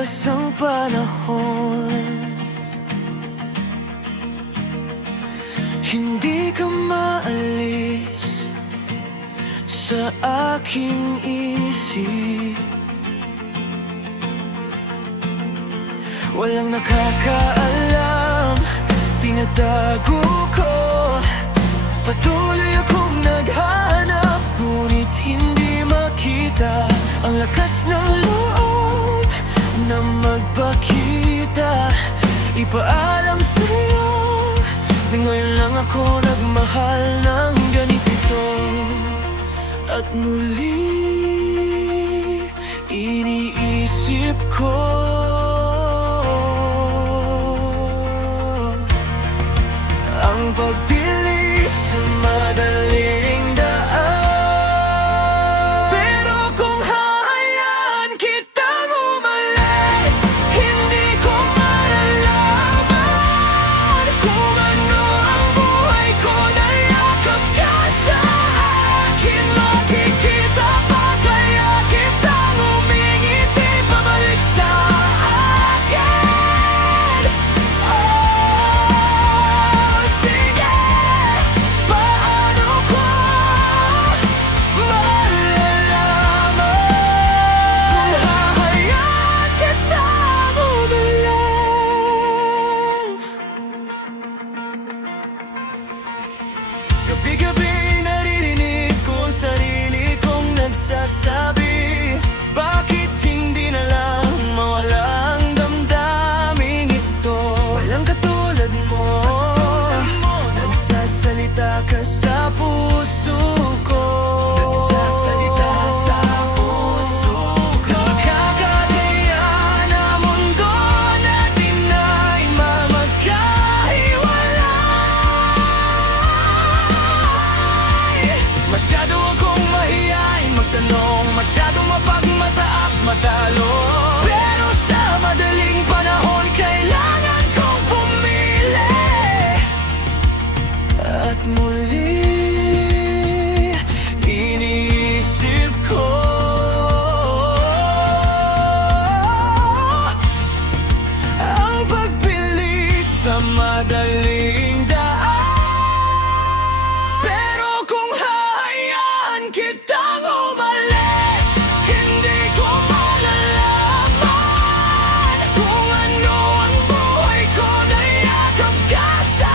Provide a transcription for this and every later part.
lumipas ang panahon, hindi ka maalis sa aking isip. Walang nakakaalam, tinatago ko. Patuloy akong naghanap, ngunit hindi makita ang lakas ng loob na magpakita. Ipaalam sa'yo na ngayon lang ako nagmahal ng ganito. At muli iniisip ko ang pagpili sa madaling daan. Pero kung hahayaan kitang umalis, hindi ko malalaman kung ano ang buhay ko na yakap ka sa akin. Makikita pa kaya kitang umingiti pabalik sa akin. Oh, sige, paano ko malalaman kung hahayaan kitang umalis? Gabi-gabi naririnig ko ang sarili kong nagsasabi, bakit hindi na lang mawala ang damdaming ito? Walang katulad mo, nagsasalita ka sa puso ko. Nagsasalita sa puso ko. Nakakadaya na mundo natin ay magkahiwalay. Masyado akong mahiyain magtanong, masyadong mapagmataas matalo. Pero sa madaling panahon kailangan kong pumili. At muli iniisip ko ang pagpili sa madaling daan. Pero kung hahayaan kitang umalis, hindi ko malalaman kung ano ang buhay ko na yakap ka sa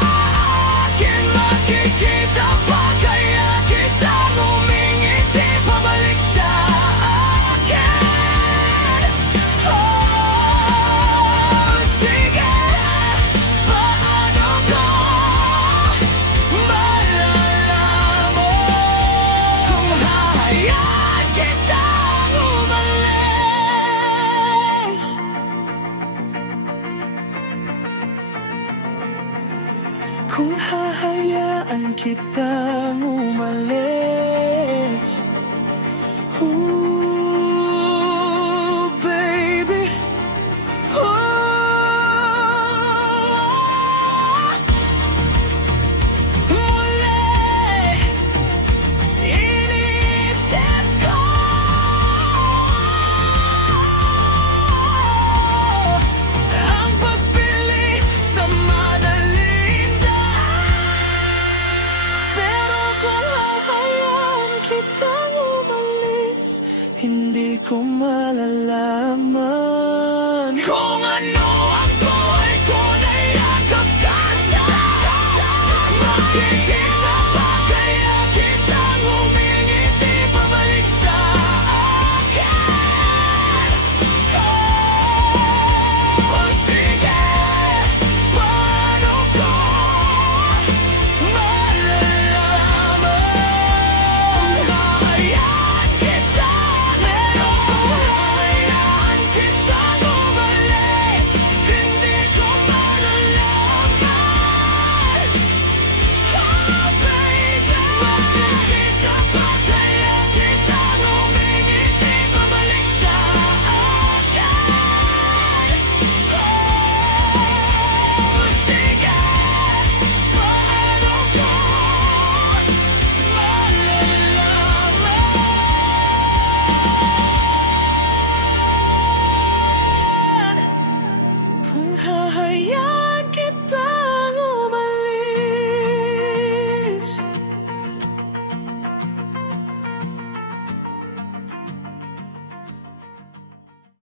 akin. Makikita pa kaya kitang umingiti pabalik sa akin. Oh, sige, paano ko malalaman kung hahayaan kitang umalis? Kung hahayaan kitang umalis, ooh, baby, muli iniisip ko ang pagpili sa madaling daan. Pero kung hahayaan kitang umalis, hindi ko malalaman kung ano ang buhay ko na yakap ka sa akin. Makikita pa kaya kitang umingiti pabalik sa akin. Oh, sige, paano ko malalaman kung hahayaan kitang umalis, hindi ko malalaman. Oh, baby, makikita pa kaya kitang umingiti pabalik sa akin. Oh, sige, paano ko malalaman